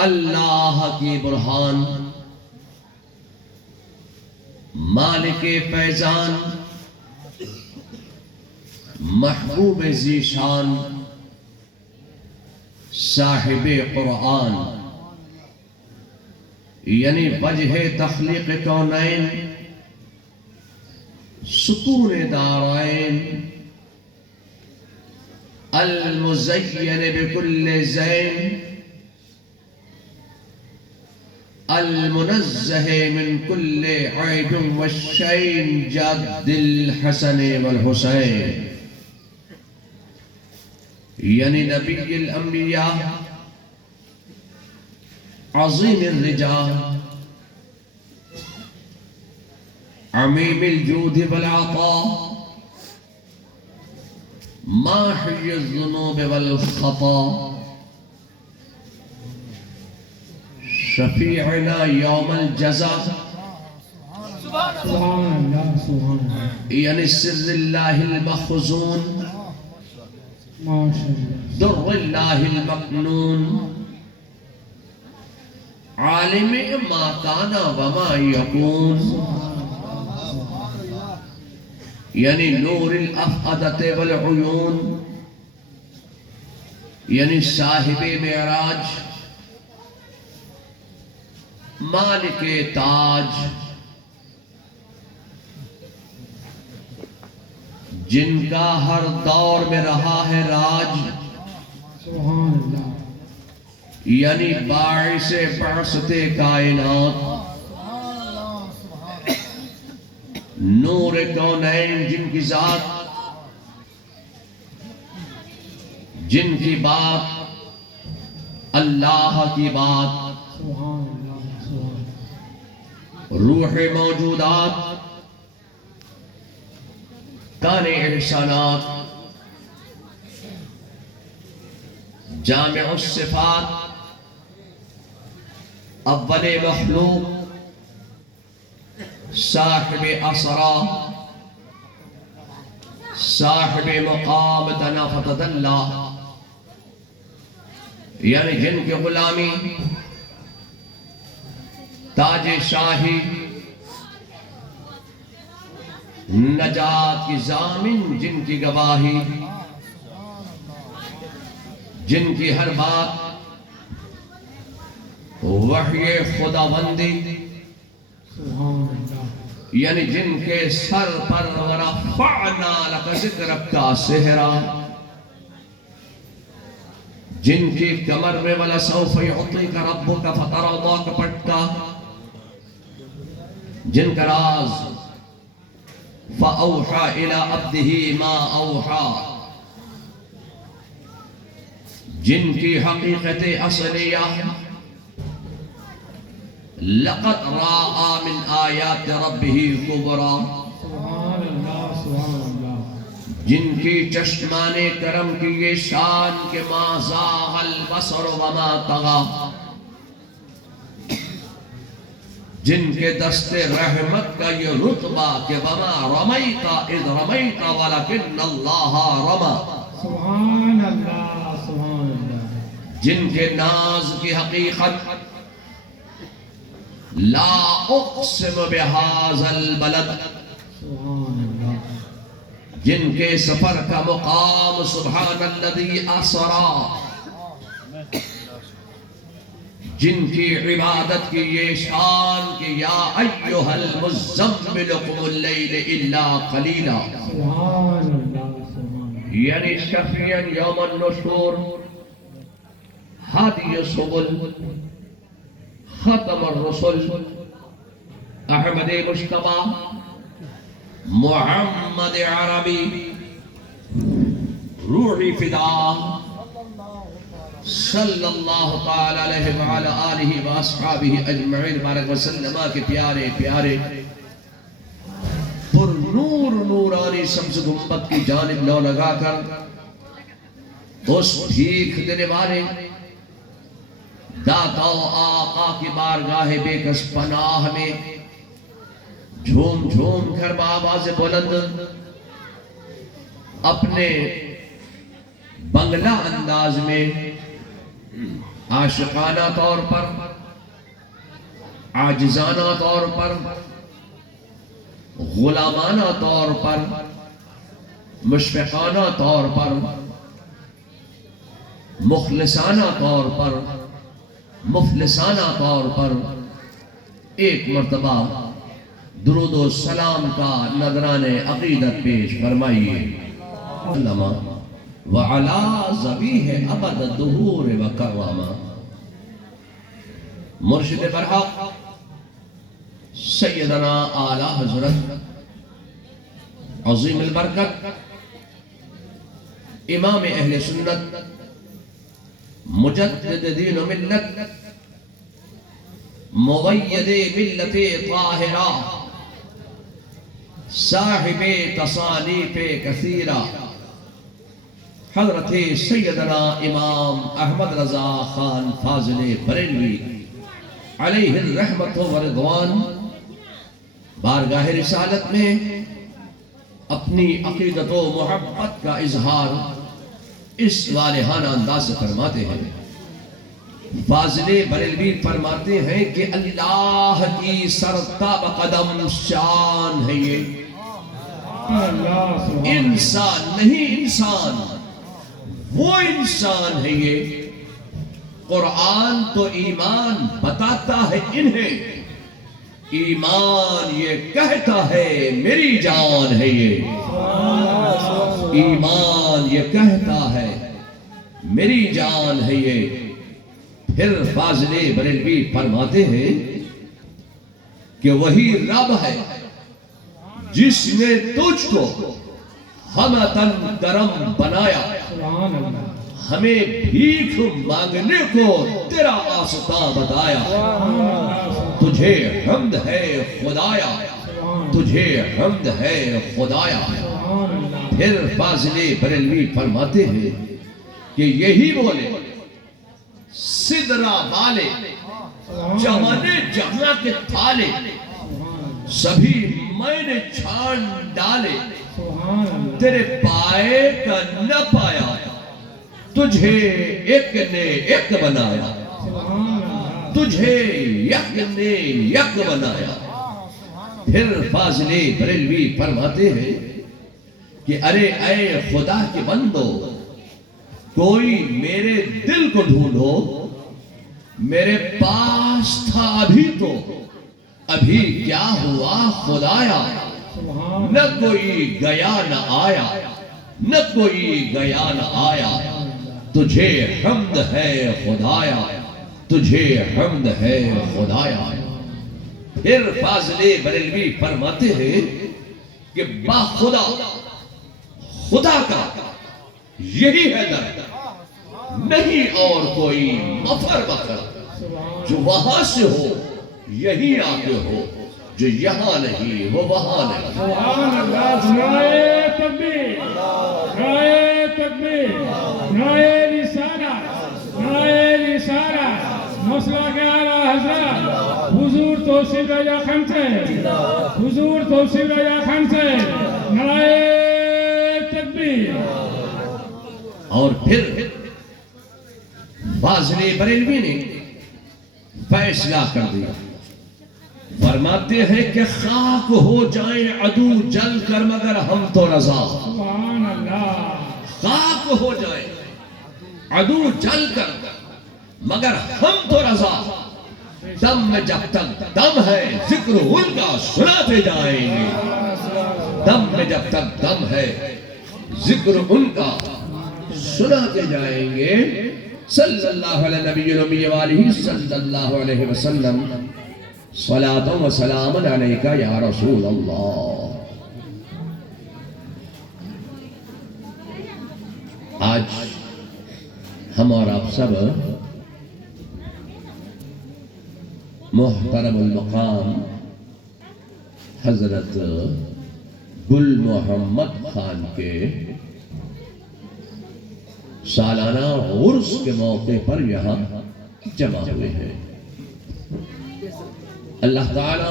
اللہ کی برہان، مالک فیضان، محبوب ذیشان، صاحب قرآن، یعنی وجہ تخلیق کونین، سکون دارین، المزین بکل زین، المنزہ من کل عیب والشین، جد الحسن والحسین، یعنی نبی الانبیاء، عظیم الرجال، عمیم الجود والعطاء، ماحی الذنوب والخطا، شفیعنا یوم الجزا، یعنی سر اللہ المخزون، در اللہ المقنون، عالم ما کان وما یکون، یعنی نور الافئدۃ والعیون، یعنی صاحب معراج، مالک تاج، جن کا ہر دور میں رہا ہے راج، یعنی باعث بعثت کائنات، نور کونین، جن کی ذات، جن کی بات اللہ کی بات، روح موجودات، کان احسانات، جامع الصفات، اول مخلوق، صاحب اسرا، صاحب مقام دنا فتدلہ، یعنی جن کی غلامی، تاج شاہی، نجات کی ضامن، جن کی گواہی، جن کی ہر بات وحی خداوندی، یعنی جن کے سر پر ورفعنا لک ذکرک کا سہرا، جن کی کمر میں وَلَسَوْفَ يُعْطِيكَ رَبُّكَ فَتَرَضَىٰ کا پٹکا، جن کا راز فَأَوْحَى إِلَىٰ عَبْدِهِ مَا أَوْحَى، جن کی حقیقت اصلیہ لَقَدْ رَأَىٰ مِنْ آیَاتِ رَبِّهِ كُبْرَىٰ، جن کی چشمان کرم کی یہ شان کہ ما زاغ البصر وما طغى، جن کے دست رحمت کا یہ رتبہ کہ وما رمیت اذ رمیت ولکن اللہ رمی، سبحان اللہ سبحان اللہ، جن کے ناز کی حقیقت لا اقسم بہذا البلد، سبحان اللہ، جن کے سفر کا مقام سبحان الذی اسرا، جن کی عبادت کی یہ شان کہ یا ایہا المزمل قم اللیل الا قلیلا، سبحان اللہ سبحان اللہ، یعنی شفیعا یوم النشور، ہادی السبل، ختم الرسل، احمد مجتبی، محمد عربی، روحی فدا، صلی اللہ تعالی علیہ وعلی آلہ واصحابہ اجمعین بارک وسلم کے پیارے پیارے پر نور نورانی شمس گنبد کی جانب لو لگا کر اس بھیک دینے والے داتا و آقا کی بارگاہ بے کس پناہ میں جھوم جھوم کر بآواز بلند اپنے بنگلہ انداز میں عاشقانہ طور پر، عاجزانہ طور پر، غلامانہ طور پر، مشفقانہ طور پر، مخلصانہ طور پر، مفلسانہ طور پر ایک مرتبہ درود و سلام کا نذران عقیدت پیش فرمائیے۔ وَعَلَىٰ ذَبِيحِ أَبَدَ الدُّهُورِ وَكَرَّامًا۔ مرشد برحق سیدنا اعلیٰ حضرت عظیم البرکت امام اہل سنت مجدد دین و ملت مغید ملت طاہرہ صاحب تصانیف کثیرہ حضرت سیدنا امام احمد رضا خان فاضل بریلوی علیہ الرحمت و رضوان بارگاہ رسالت میں اپنی عقیدت و محبت کا اظہار اس والہانہ انداز سے فرماتے ہیں۔ فاضل بریلوی فرماتے ہیں کہ اللہ کی سرتاب قدم شان ہے یہ، انسان نہیں انسان، وہ انسان ہے یہ۔ قرآن تو ایمان بتاتا ہے انہیں، ایمان یہ کہتا ہے میری جان ہے یہ، ایمان یہ کہتا ہے میری جان ہے یہ۔ پھر فاضل بریلوی فرماتے ہیں کہ وہی رب ہے جس نے تجھ کو ہمتن کرم بنایا، ہمیں بھیک مانگنے کو تیرا آستاں بتایا۔ تجھے حمد ہے خدایا، تجھے حمد ہے خدایا۔ پھر فاضل بریلوی فرماتے ہیں کہ یہی بولے سدرا والے جوانے جہاں کے تھالے، سبھی میں نے چھان ڈالے، تیرے پائے کا نہ پایا، تجھے ایک نے ایک بنایا، تجھے یک نے یک بنایا۔ پھر فاضل بریلوی فرماتے ہیں کہ ارے اے خدا کے بندو، کوئی میرے دل کو ڈھونڈو، میرے پاس تھا ابھی تو، ابھی کیا ہوا خدایا، نہ کوئی گیا نہ آیا، نہ کوئی گیا نہ آیا، تجھے حمد ہے خدایا، تجھے حمد ہے خدایا۔ پھر فاضل بریلوی فرماتے ہیں کہ با خدا، خدا کا یہی ہے در، نہیں اور کوئی مفر بکر، جو وہاں سے ہو یہی آگے ہو، جو یہاں نہیں وہ وہاں نہیں۔ سبحان اللہ، نعرہ تکبیر، نعرہ تکبیر، نعرہ رسالت، نعرہ رسالت، مسئلہ کے اعلیٰ حضرت حضور توصیل یا خمسے، حضور توصیل یا خمسے، نعرہ تکبیر۔ اور پھر فاضل بریلوی نے فیصلہ کر دیا، فرماتے ہیں کہ خاک ہو جائیں عدو جل کر مگر ہم تو رضا۔ سبحان اللہ، خاک ہو جائیں عدو جل کر مگر ہم تو رضا، دم میں جب تک دم ہے ذکر ان کا سناتے جائیں گے، دم میں جب تک دم ہے ذکر ان کا سناتے جائیں گے۔ صلی اللہ علیہ نبی الامی وآلہ صلی اللہ علیہ وسلم، صلاۃ و سلام علیکہ یا رسول اللہ۔ آج ہم اور آپ سب محترم المقام حضرت گل محمد خان کے سالانہ عرس کے موقع پر یہاں جمع ہوئے ہیں۔ اللہ تعالیٰ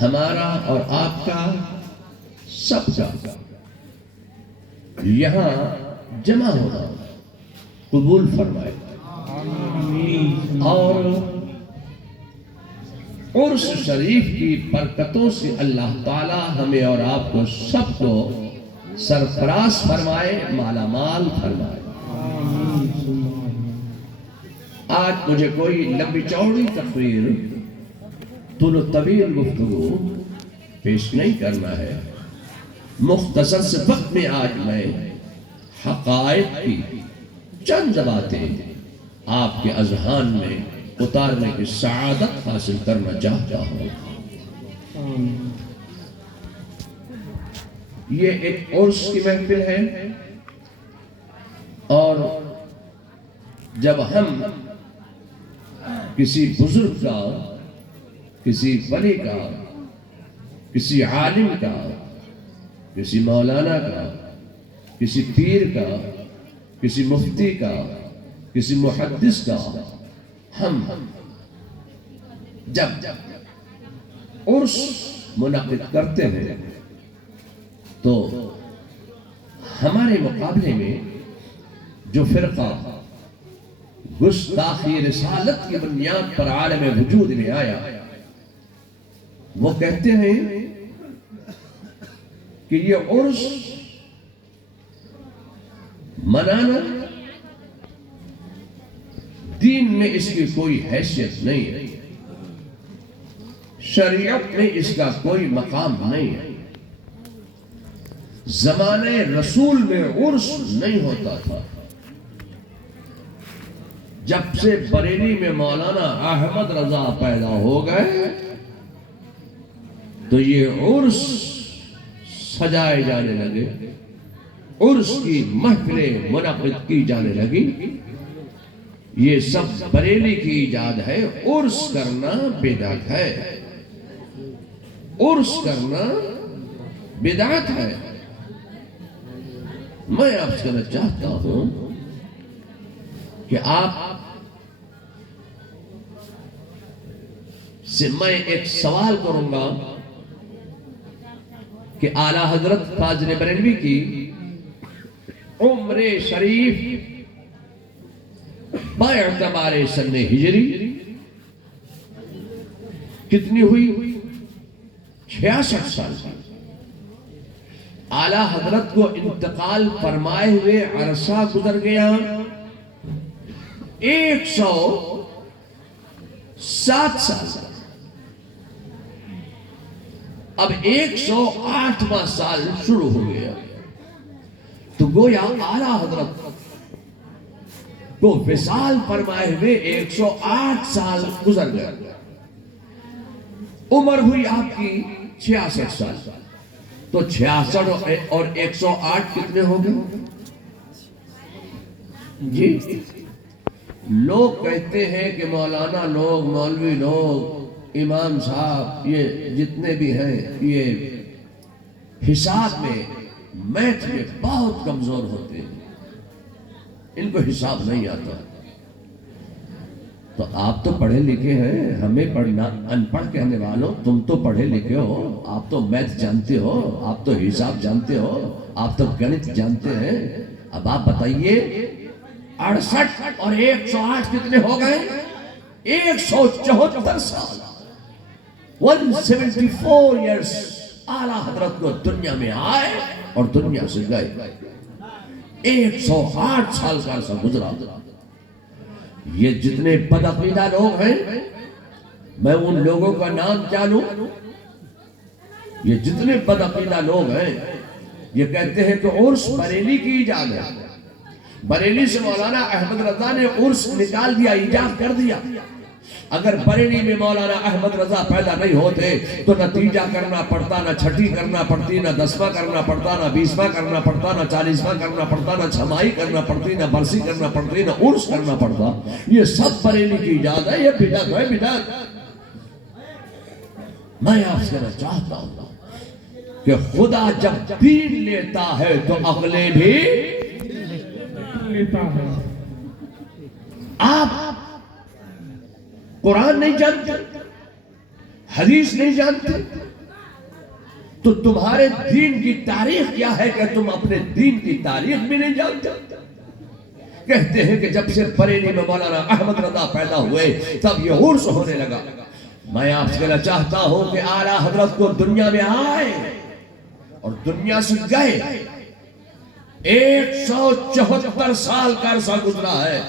ہمارا اور آپ کا سب کا یہاں جمع ہونا قبول فرمائے آمین اور عرس شریف کی برکتوں سے اللہ تعالی ہمیں اور آپ کو سب کو سرفراز فرمائے، مالا مال فرمائے۔ آمین ثم آمین۔ آج مجھے کوئی لمبی چوڑی تقریر، طول و طویل گفتگو پیش نہیں کرنا ہے، مختصر سے وقت میں آج میں حقائق کی چند باتیں آپ کے اذہان میں اتارنے کی سعادت حاصل کرنا چاہتا ہوں۔ آمین۔ یہ ایک عرس کی محفل ہے، اور جب ہم کسی بزرگ کا، کسی ولی کا، کسی عالم کا، کسی مولانا کا، کسی پیر کا، کسی مفتی کا، کسی محدث کا ہم جب عرس منعقد کرتے ہیں تو ہمارے مقابلے میں جو فرقہ گستاخی رسالت کی بنیاد پر عالم وجود میں آیا، وہ کہتے ہیں کہ یہ عرس منانا دین میں اس کی کوئی حیثیت نہیں ہے، شریعت میں اس کا کوئی مقام نہیں ہے، زمانے رسول میں عرس نہیں ہوتا تھا۔ جب سے بریلی میں مولانا احمد رضا پیدا ہو گئے تو یہ عرس سجائے جانے لگے، عرس کی محفلیں منعقد کی جانے لگی۔ یہ سب بریلی کی ایجاد ہے۔ عرس کرنا بدعت ہے، عرس کرنا بدعت ہے۔ میں آپ سے کہنا چاہتا ہوں کہ آپ سے میں ایک سوال کروں گا کہ اعلیٰ حضرت فاضل بریلوی کی عمر شریف باعتبار سن ہجری کتنی ہوئی؟ 66 سال۔ اعلیٰ حضرت کو انتقال فرمائے ہوئے عرصہ گزر گیا 107 سال۔ اب 108واں سال شروع ہو گیا، تو گویا اعلیٰ حضرت کو وصال فرمائے ہوئے 108 سال گزر گیا۔ عمر ہوئی آپ کی 66 سال، تو 66 اور 108 کتنے ہو گئے؟ جی لوگ کہتے ہیں کہ مولانا لوگ، مولوی لوگ، امام صاحب، یہ جتنے بھی ہیں یہ حساب میں، میتھ میں بہت کمزور ہوتے ہیں، ان کو حساب نہیں آتا۔ تو آپ تو پڑھے لکھے ہیں، ہمیں پڑھنا ان پڑھ کہنے والوں، تم تو پڑھے لکھے ہو، آپ تو میتھ جانتے ہو، آپ تو حساب جانتے ہو، آپ تو گنت جانتے ہیں۔ اب آپ بتائیے 68 اور 108 کتنے ہو گئے؟ 174 سال، 174 ایئرس اعلیٰ حضرت کو دنیا میں آئے اور دنیا سے گئے۔ 108 سال کا عرصہ گزرا۔ یہ جتنے بدعقیدہ لوگ ہیں، میں ان لوگوں کا نام کیا لوں؟ یہ جتنے بدعقیدہ لوگ ہیں یہ کہتے ہیں کہ عرس بریلی کی ایجاد ہے، بریلی سے مولانا احمد رضا نے عرس نکال دیا، ایجاد کر دیا۔ اگر بریلی میں مولانا احمد رضا پیدا نہیں ہوتے تو نہ تیجا کرنا پڑتا، نہ چھٹی کرنا پڑتی، نہ 10واں کرنا پڑتا، نہ 20واں کرنا پڑتا، نہ 40واں کرنا پڑتا، نہ چھمائی کرنا پڑتی، نہ برسی کرنا پڑتی، نہ عرس کرنا پڑتا۔ یہ سب بریلی کی ایجاد ہے، یہ بدعت ہے، بدعت۔ میں آپ سے کہنا چاہتا ہوں کہ خدا جب دین لیتا ہے تو اگلے بھی لیتا ہے۔ آپ قرآن نہیں جانتے، حدیث نہیں جانتے، تو تمہارے دین کی تاریخ کیا ہے کہ تم اپنے دین کی تاریخ بھی نہیں جانتے؟ کہتے ہیں کہ جب سے بریلی میں مولانا احمد رضا پیدا ہوئے تب یہ عرس ہونے لگا. میں آپ سے کہنا چاہتا ہوں کہ اعلیٰ حضرت کو دنیا میں آئے اور دنیا سے گئے 174 سال کا عرصہ گزرا ہے.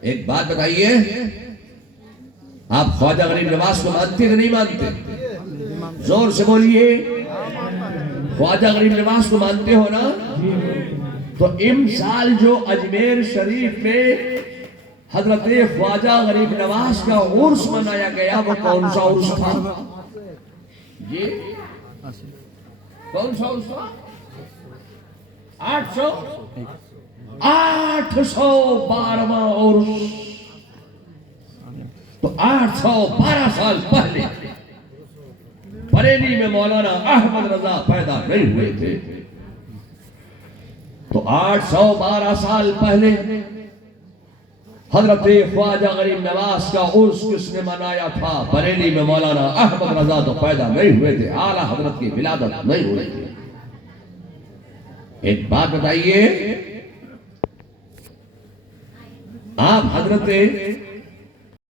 ایک بات بتائیے، آپ خواجہ غریب نواز کو مانتے کہ نہیں مانتے؟ زور سے بولیے. خواجہ غریب نواز کو مانتے ہو نا؟ تو امسال جو اجمیر شریف میں حضرت خواجہ غریب نواز کا عرس منایا گیا وہ کون سا عرس تھا؟ جی کون سا عرس تھا؟ 812واں عرس. تو 812 سال پہلے بریلی میں مولانا احمد رضا پیدا نہیں ہوئے تھے. تو 812 سال پہلے حضرت خواجہ غریب نواز کا عرس کس نے منایا تھا؟ بریلی میں مولانا احمد رضا تو پیدا نہیں ہوئے تھے، اعلیٰ حضرت کی ولادت نہیں ہوئی تھی. ایک بات بتائیے، آپ حضرت